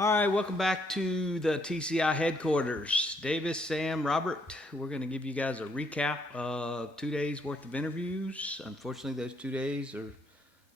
All right, welcome back to the TCI headquarters. Davis, Sam, Robert, we're going to give you guys a recap of 2 days worth of interviews. Unfortunately, those 2 days are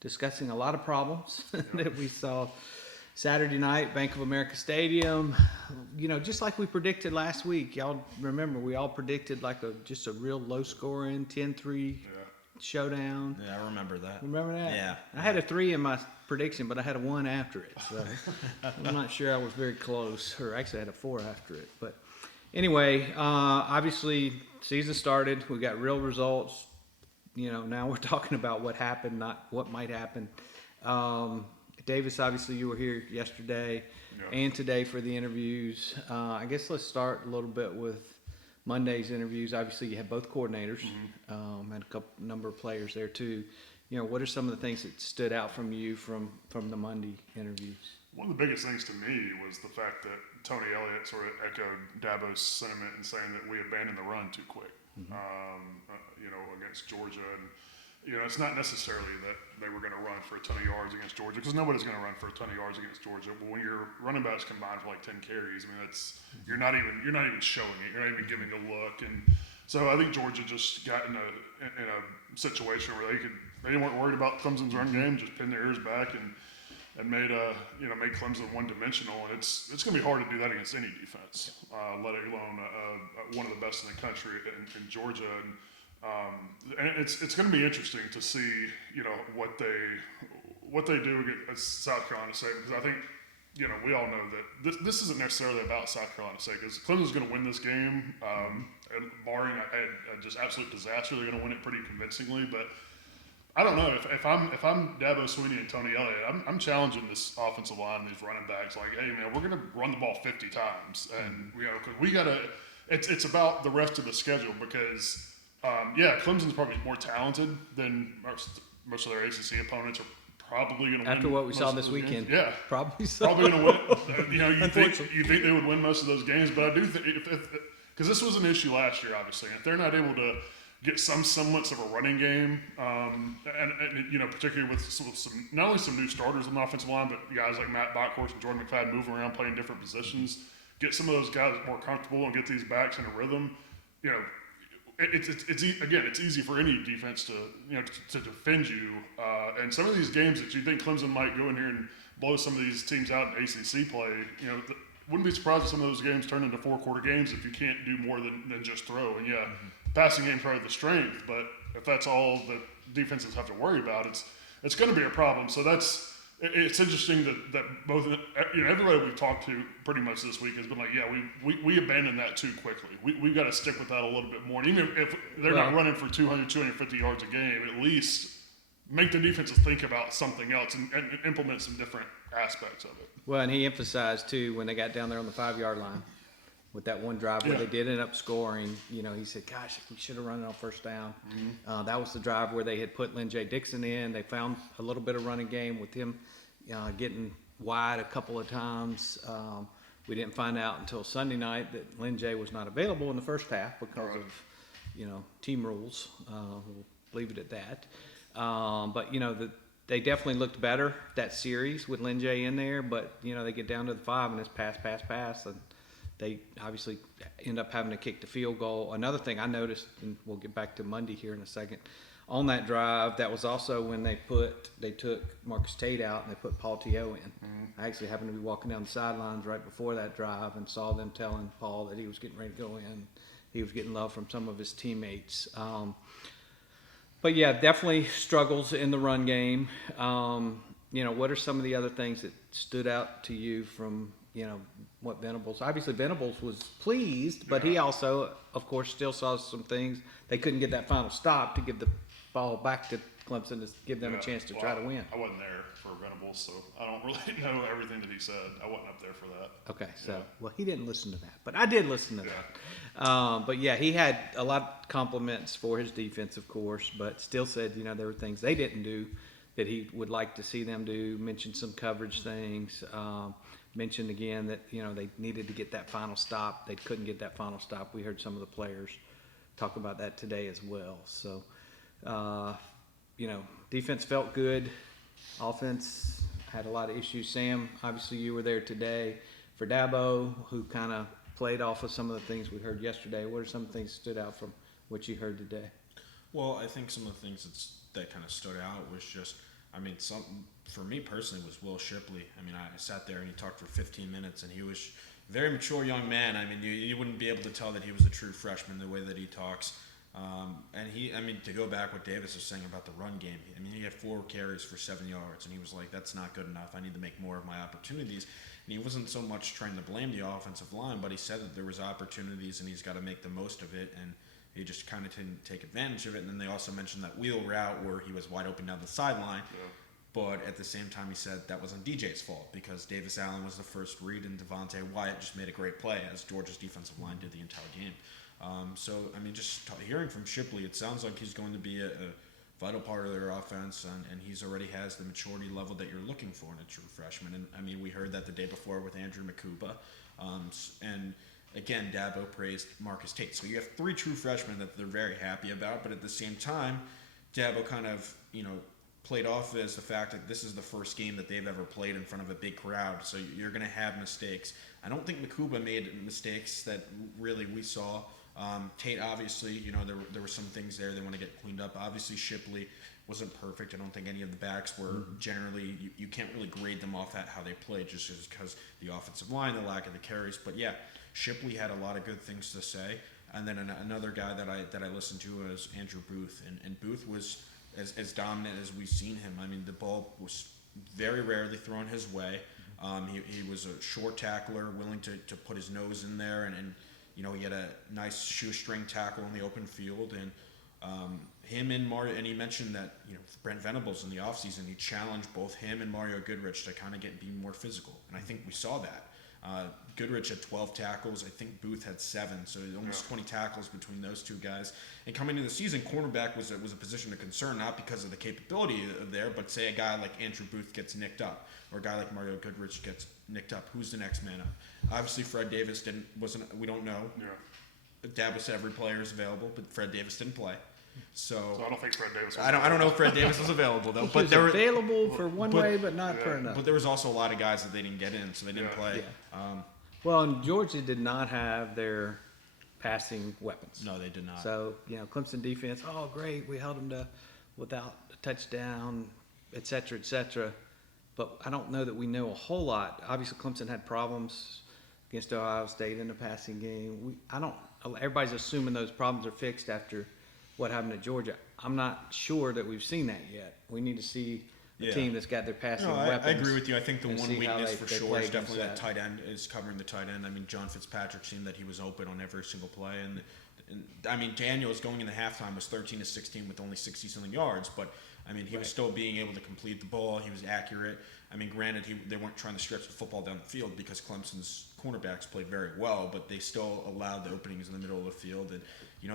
discussing a lot of problems that we saw Saturday night, Bank of America Stadium. You know, just like we predicted last week. Y'all remember, we all predicted like just a real low-scoring 10-3 showdown. Yeah, I remember that. Remember that? Yeah. I had a 3 in my prediction, but I had a 1 after it. So I'm not sure I was very close. Or actually, I had a 4 after it. But anyway, obviously, season started. We got real results. You know, now we're talking about what happened, not what might happen. Davis, obviously, you were here yesterday and today for the interviews. I guess let's start a little bit with Monday's interviews. Obviously, you had both coordinators, had a number of players there too. You know, what are some of the things that stood out from you from the Monday interviews? One of the biggest things to me was the fact that Tony Elliott sort of echoed Dabo's sentiment in saying that we abandoned the run too quick, against Georgia. And, it's not necessarily that they were going to run for a ton of yards against Georgia, because nobody's going to run for a ton of yards against Georgia. But when your running backs combined for like 10 carries, I mean, you're not even showing it. You're not even giving a look. And so I think Georgia just got in a situation where they weren't worried about Clemson's run game, just pinned their ears back and made Clemson one-dimensional. And it's going to be hard to do that against any defense, let alone one of the best in the country in Georgia. And it's going to be interesting to see what they do against South Carolina State, because I think we all know that this isn't necessarily about South Carolina State, because Clemson's going to win this game, and barring a just absolute disaster, they're going to win it pretty convincingly. But I don't know if I'm Dabo Swinney and Tony Elliott, I'm challenging this offensive line and these running backs. Like, hey man, we're going to run the ball 50 times, and because we got to. It's about the rest of the schedule, because Clemson's probably more talented than most of their ACC opponents are. Probably going to win. After what we saw this weekend. Yeah. Probably so. Probably going to win. You think they would win most of those games, but I do think, because this was an issue last year, obviously. If they're not able to get some semblance of a running game, and particularly with some, not only some new starters on the offensive line, but guys like Matt Bockhorst and Jordan McFadden moving around, playing different positions, get some of those guys more comfortable and get these backs in a rhythm, It's easy for any defense to defend you, and some of these games that you think Clemson might go in here and blow some of these teams out in ACC play, wouldn't be surprised if some of those games turn into 4-quarter games if you can't do more than just throw. And passing game's probably the strength, but if that's all that defenses have to worry about, it's going to be a problem. So it's interesting that both everybody we've talked to pretty much this week has been like, we abandoned that too quickly. We've got to stick with that a little bit more. And even if they're not running for 200, 250 yards a game, at least make the defenses think about something else and implement some different aspects of it. Well, and he emphasized too when they got down there on the 5-yard line with that one drive where they did end up scoring. He said, "Gosh, if we should have run it on first down." That was the drive where they had put Lynn J. Dixon in. They found a little bit of running game with him getting wide a couple of times. We didn't find out until Sunday night that Lynn J. was not available in the first half because of team rules. We'll leave it at that. But they definitely looked better that series with Lynn J. in there. But they get down to the 5 and it's pass, and they obviously end up having to kick the field goal. Another thing I noticed, and we'll get back to Monday here in a second, on that drive, that was also when they took Marcus Tate out and they put Paul T.O. in. I actually happened to be walking down the sidelines right before that drive and saw them telling Paul that he was getting ready to go in. He was getting love from some of his teammates. But definitely struggles in the run game. What are some of the other things that stood out to you from what Venables? Obviously, Venables was pleased, but he also, of course, still saw some things. They couldn't get that final stop to give the ball back to Clemson to give them a chance to try to win. I wasn't there for Venables, so I don't really know everything that he said. I wasn't up there for that. Okay, so well, he didn't listen to that, but I did listen to that. But he had a lot of compliments for his defense, of course, but still said there were things they didn't do that he would like to see them do. Mentioned some coverage things. Mentioned again that they needed to get that final stop. They couldn't get that final stop. We heard some of the players talk about that today as well. So, defense felt good. Offense had a lot of issues. Sam, obviously you were there today. For Dabo, who kind of played off of some of the things we heard yesterday, what are some things that stood out from what you heard today? Well, I think some of the things that kind of stood out was just, for me personally, was Will Shipley. I mean, I sat there and he talked for 15 minutes, and he was a very mature young man. I mean, you wouldn't be able to tell that he was a true freshman the way that he talks. To go back what Davis was saying about the run game, I mean, he had 4 carries for 7 yards, and he was like, that's not good enough. I need to make more of my opportunities. And he wasn't so much trying to blame the offensive line, but he said that there was opportunities, and he's got to make the most of it, and he just kind of didn't take advantage of it. And then they also mentioned that wheel route where he was wide open down the sideline. Yeah. But at the same time, he said that wasn't DJ's fault because Davis Allen was the first read, and Devontae Wyatt just made a great play as Georgia's defensive line did the entire game. Hearing from Shipley, it sounds like he's going to be a vital part of their offense, and he's already has the maturity level that you're looking for in a true freshman. And I mean, we heard that the day before with Andrew Makuba, and again, Dabo praised Marcus Tate. So you have 3 true freshmen that they're very happy about, but at the same time, Dabo kind of, played off as the fact that this is the first game that they've ever played in front of a big crowd, so you're going to have mistakes. I don't think Makuba made mistakes that really we saw. Tate, obviously, there were some things there they want to get cleaned up. Obviously, Shipley wasn't perfect. I don't think any of the backs were. Generally, you can't really grade them off at how they played just because the offensive line, the lack of the carries. But yeah, Shipley had a lot of good things to say. And then another guy that I listened to was Andrew Booth, and Booth was as dominant as we've seen him. I mean, the ball was very rarely thrown his way. He was a short tackler, willing to put his nose in there, and he had a nice shoestring tackle in the open field, and him and Mario, and he mentioned that Brent Venables in the offseason, he challenged both him and Mario Goodrich to kind of be more physical, and I think we saw that. Goodrich had 12 tackles. I think Booth had 7, so almost 20 tackles between those two guys. And coming into the season, cornerback was a position of concern, not because of the capability there, but say a guy like Andrew Booth gets nicked up, or a guy like Mario Goodrich gets nicked up. Who's the next man up? Obviously, Fred Davis wasn't. We don't know. Yeah. Dabo said every player is available, but Fred Davis didn't play. So I don't think Fred Davis. I don't know if Fred Davis was available though. But they were available for one way, but not for another. But there was also a lot of guys that they didn't get in, so they didn't play. Yeah. And Georgia did not have their passing weapons. No, they did not. So Clemson defense. Oh, great, we held them to without a touchdown, et cetera, et cetera. But I don't know that we know a whole lot. Obviously, Clemson had problems against Ohio State in the passing game. Everybody's assuming those problems are fixed after what happened to Georgia. I'm not sure that we've seen that yet. We need to see a team that's got their passing weapons. I agree with you. I think the one weakness for sure is definitely that tight end is covering the tight end. I mean, John Fitzpatrick seemed that he was open on every single play. And I mean, Daniels going into halftime was 13-16 with only 60-something yards, but I mean, he was still being able to complete the ball. He was accurate. I mean, granted, they weren't trying to stretch the football down the field because Clemson's cornerbacks played very well, but they still allowed the openings in the middle of the field. And,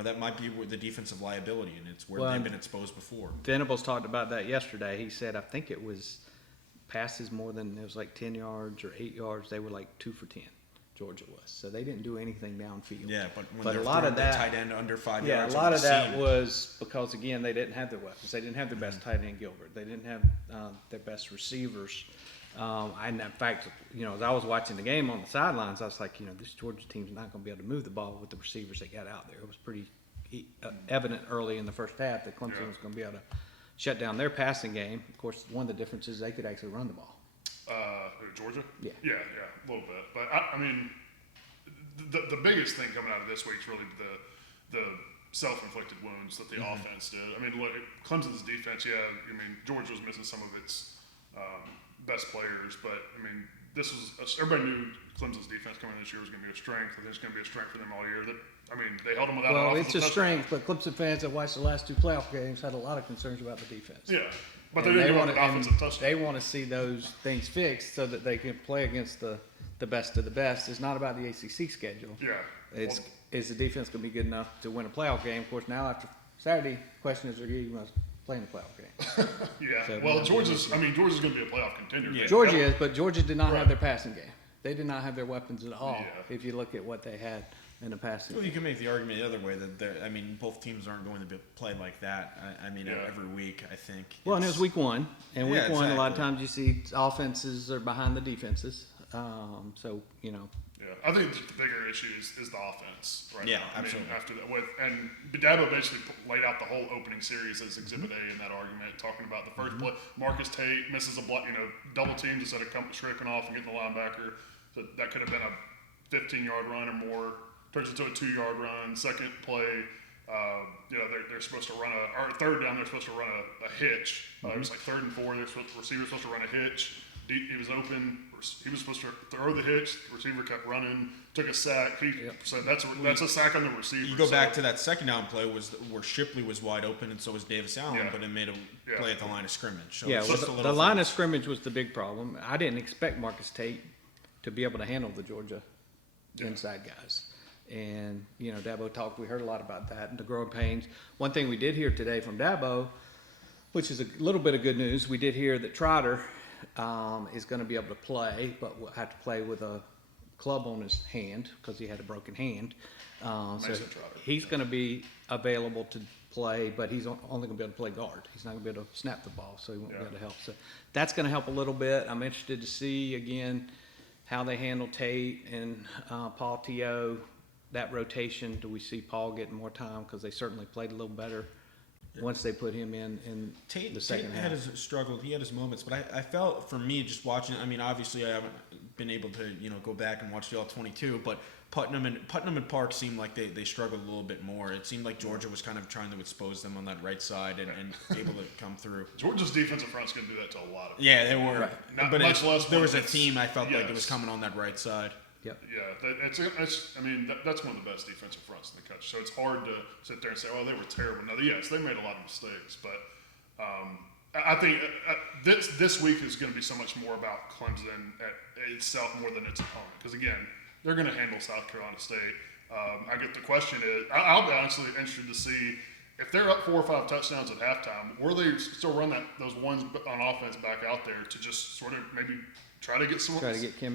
that might be the defensive liability, and it's where they've been exposed before. Venables talked about that yesterday. He said, I think it was passes more than, it was like 10 yards or 8 yards. They were like 2 for 10. Georgia was. So they didn't do anything downfield. Yeah, but when they're throwing the tight end under 5 yards. Yeah, a lot of that was because, again, they didn't have their weapons. They didn't have their best tight end, Gilbert. They didn't have their best receivers. And in fact, as I was watching the game on the sidelines, I was like, this Georgia team's not going to be able to move the ball with the receivers they got out there. It was pretty evident early in the first half that Clemson was going to be able to shut down their passing game. Of course, one of the differences is they could actually run the ball. Georgia? Yeah, a little bit. But I mean, the biggest thing coming out of this week is really the self-inflicted wounds that the offense did. I mean, look, Clemson's defense. Georgia was missing some of its best players, but I mean, everybody knew Clemson's defense coming in this year was going to be a strength. I think it's going to be a strength for them all year. They held them without an offensive touchdown. It's a strength, but Clemson fans that watched the last 2 playoff games had a lot of concerns about the defense. Yeah. But they didn't want an offensive touchdown. They want to see those things fixed so that they can play against the best of the best. It's not about the ACC schedule. Yeah. Is the defense going to be good enough to win a playoff game? Of course, now after Saturday, the question is, are you going to play in the playoff game? Yeah. So Georgia's going to be a playoff contender. Yeah. Georgia is, but Georgia did not have their passing game. They did not have their weapons at all. Yeah. If you look at what they had in the passing. Well, you can make the argument the other way that both teams aren't going to play like that. Every week, I think. Well, and it was week one, and Yeah, week one, a lot of exactly. times you see offenses are behind the defenses. So Yeah, I think the bigger issue is the offense right Yeah, now. absolutely. After that, and Dabo basically laid out the whole opening series as Exhibit A in that argument, talking about the first play. Marcus Tate misses a block, double teams instead of stripping off and getting the linebacker. So that could have been a 15-yard run or more. Turns into a 2-yard run. Second play, they're supposed to run or third down, they're supposed to run a hitch. It was like 3rd and 4. Receiver's supposed to run a hitch. He was open. He was supposed to throw the hitch. The receiver kept running. Took a sack. So that's a sack on the receiver. You go back to that second down play where Shipley was wide open, and so was Davis Allen, Yeah. but it made a play at the line of scrimmage. So yeah, it's well, just a the little line thing. of scrimmage was the big problem. I didn't expect Marcus Tate to be able to handle the Georgia inside guys. And, Dabo talked, we heard a lot about that and the growing pains. One thing we did hear today from Dabo, which is a little bit of good news, we did hear that Trotter is going to be able to play, but will have to play with a club on his hand because he had a broken hand. So Mason Trotter. he's going to be available to play, but he's only going to be able to play guard. He's not going to be able to snap the ball, so he won't be able to help. So that's going to help a little bit. I'm interested to see, again, how they handle Tate and Paul T.O., that rotation. Do we see Paul getting more time? Because they certainly played a little better once they put him in Tate, the second Tate half. had his struggled. He had his moments, but I felt, for me, just watching. Obviously, I haven't been able to go back and watch the all 22, but Putnam and Park seemed like they struggled a little bit more. It seemed like Georgia was kind of trying to expose them on that right side and able to come through. Georgia's defensive front's going to do that to a lot of Yeah, they were. Right. Not But much less there was a moments. theme. I felt like it was Yes. coming on that right side. Yep. Yeah, that's one of the best defensive fronts in the country. So it's hard to sit there and say, "Oh, they were terrible." No, yes, they made a lot of mistakes, but I think this week is going to be so much more about Clemson itself more than its opponent. Because again, they're going to handle South Carolina State. I get the question is, I'll be honestly interested to see if they're up 4 or 5 touchdowns at halftime. Will they still run those ones on offense back out there to just sort of maybe try to get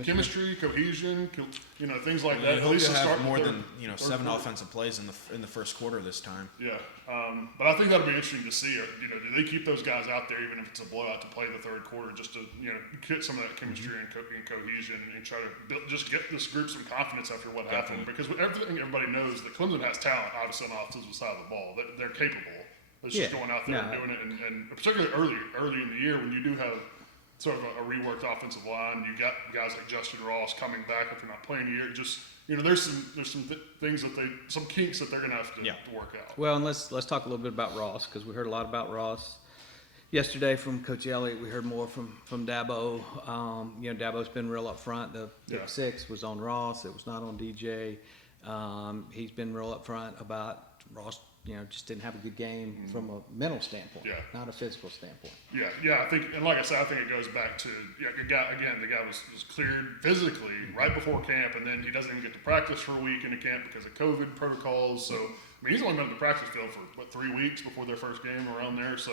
chemistry, cohesion, things like that. I At hope least you to have start more the than third 7 quarter. offensive plays in the first quarter this time. Yeah, but I think that'll be interesting to see. Do they keep those guys out there even if it's a blowout to play the third quarter, just to get some of that chemistry and cohesion and try to just get this group some confidence after what happened? Because with everything everybody knows that Clemson has talent, obviously on the offensive side of the ball. They're capable. It's just Yeah. going out there and No. doing it, and particularly early in the year when you do have sort of a reworked offensive line. You got guys like Justyn Ross coming back if you're not playing a year. Just there's some things some kinks that they're gonna have to work out. Well, and let's talk a little bit about Ross, because we heard a lot about Ross yesterday from Coach Elliott. We heard more from Dabo. Dabo's been real up front. The pick 6 was on Ross. It was not on DJ. He's been real up front about Ross. Just didn't have a good game from a mental standpoint, not a physical standpoint. Yeah. I think, and like I said, I think it goes back to the guy was cleared physically right before camp, and then he doesn't even get to practice for a week into camp because of COVID protocols. So he's only been on the practice field for 3 weeks before their first game around there. So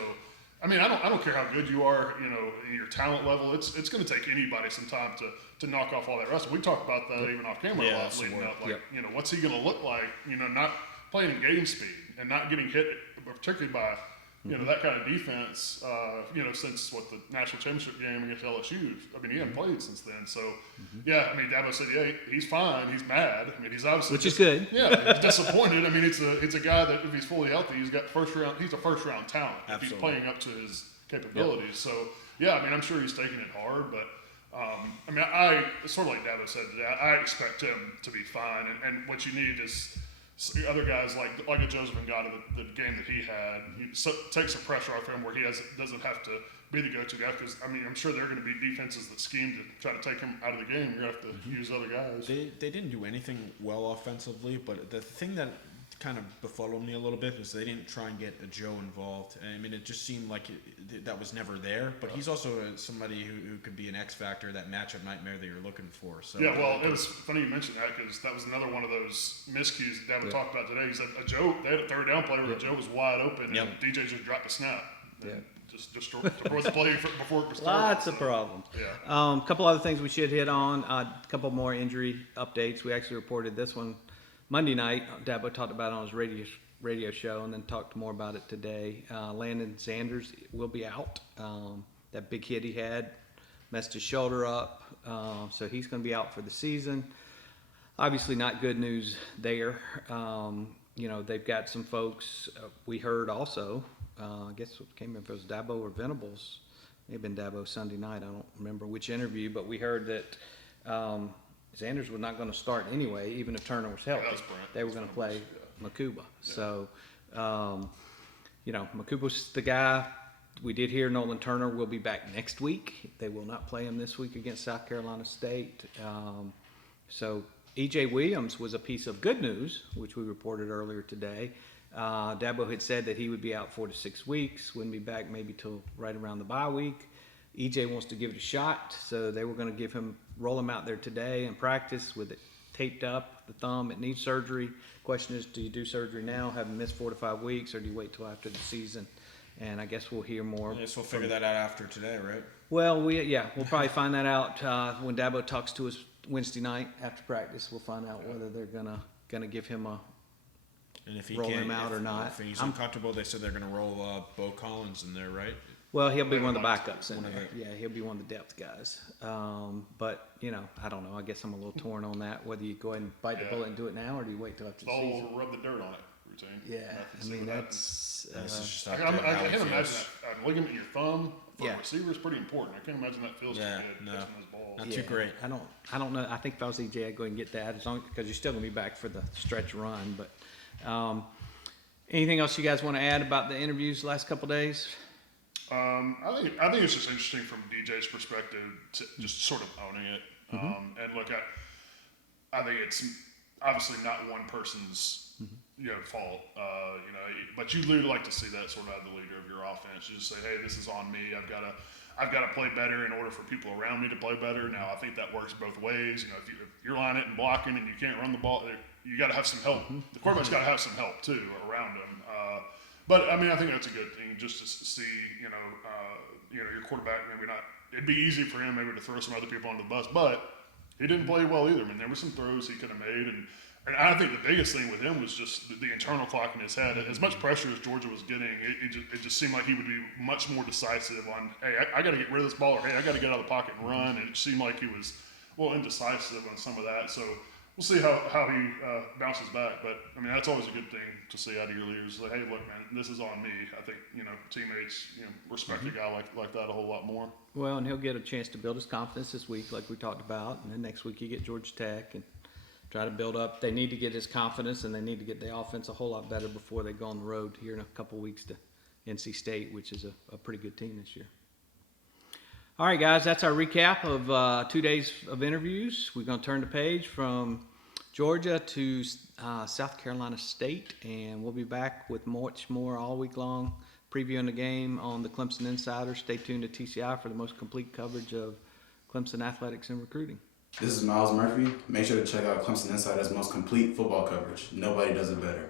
I don't care how good you are, in your talent level. It's going to take anybody some time to knock off all that rust. We talked about that even off camera a lot leading up. Like, what's he going to look like? Not playing in game speed and not getting hit, particularly by that kind of defense. Since the national championship game against LSU. He hadn't played since then. So Dabo said, he's fine. He's mad. He's obviously Which is good. Yeah, he's disappointed. It's a guy that if he's fully healthy, he's got he's a first round talent. Absolutely. If he's playing up to his capabilities. So I'm sure he's taking it hard, but. I sort of like Dabo said today. I expect him to be fine, and what you need is other guys like a Joseph Ngata, the game that he had, takes some pressure off him where he doesn't have to be the go-to guy. Because I'm sure there are going to be defenses that scheme to try to take him out of the game. You're going to have to use other guys. They didn't do anything well offensively, but the thing that kind of befuddled me a little bit is they didn't try and get a Joe involved. It just seemed like that was never there. But he's also somebody who could be an X factor, that matchup nightmare that you're looking for. So it was funny you mentioned that because that was another one of those miscues that Dabo talked about today. He said they had a third down play where Joe was wide open and DJ just dropped the snap. Just destroyed the play before it was started. Lots of problems. A couple other things we should hit on. A couple more injury updates. We actually reported this one Monday night, Dabo talked about it on his radio show, and then talked more about it today. Landon Sanders will be out. That big hit he had messed his shoulder up, so he's going to be out for the season. Obviously, not good news there. They've got some folks. We heard also. I guess it came if it was Dabo or Venables. May have been Dabo Sunday night. I don't remember which interview, but we heard that Sanders was not going to start anyway, even if Turner was healthy. They were going to play Makuba. Yeah. So, Makuba's the guy. We did hear Nolan Turner will be back next week. They will not play him this week against South Carolina State. So E.J. Williams was a piece of good news, which we reported earlier today. Dabo had said that he would be out 4 to 6 weeks, wouldn't be back maybe till right around the bye week. EJ wants to give it a shot, so they were going to roll him out there today and practice with it taped up, the thumb. It needs surgery. Question is, do you do surgery now, have him miss 4 to 5 weeks, or do you wait till after the season? And I guess we'll hear more. I guess we'll figure that out after today, right? Well, we'll probably find that out when Dabo talks to us Wednesday night after practice. We'll find out whether they're gonna give him and if he roll him out or not. If he's uncomfortable, they said they're going to roll Bo Collins in there, right? Well, he'll be one of the backups in there. Yeah, he'll be one of the depth guys. But, I don't know. I guess I'm a little torn on that, whether you go ahead and bite the bullet and do it now, or do you wait till after the season? Rub the dirt on it routine. Yeah, I mean, that's... I can't imagine that. A ligament in your thumb for a receiver is pretty important. I can't imagine that feels too good catching those balls. Not too great. I don't know. I think if I was EJ, I'd go and get that, because you're still going to be back for the stretch run. But anything else you guys want to add about the interviews the last couple of days? I think it's just interesting from DJ's perspective to just sort of owning it. And look, I think it's obviously not one person's fault. But you would like to see that sort of out of the leader of your offense. You just say, hey, this is on me. I've got to play better in order for people around me to play better. Now, I think that works both ways. If you're lining it and blocking and you can't run the ball, you got to have some help. The quarterback's got to have some help too around him. But I mean, I think that's a good thing just to see, your quarterback. Maybe not. It'd be easy for him maybe to throw some other people under the bus, but he didn't play well either. I mean, there were some throws he could have made, and I think the biggest thing with him was just the internal clock in his head. As much pressure as Georgia was getting, it just seemed like he would be much more decisive on, hey, I got to get rid of this ball, or hey, I got to get out of the pocket and run. And it seemed like he was indecisive on some of that. So we'll see how he bounces back. But I mean, that's always a good thing to see out of your leaders. Like, hey, look, man, this is on me. I think teammates respect a guy like that a whole lot more. Well, and he'll get a chance to build his confidence this week, like we talked about, and then next week you get Georgia Tech and try to build up. They need to get his confidence, and they need to get the offense a whole lot better before they go on the road here in a couple of weeks to NC State, which is a pretty good team this year. All right, guys, that's our recap of 2 days of interviews. We're going to turn the page from Georgia to South Carolina State, and we'll be back with much more all week long, previewing the game on the Clemson Insider. Stay tuned to TCI for the most complete coverage of Clemson athletics and recruiting. This is Miles Murphy. Make sure to check out Clemson Insider's most complete football coverage. Nobody does it better.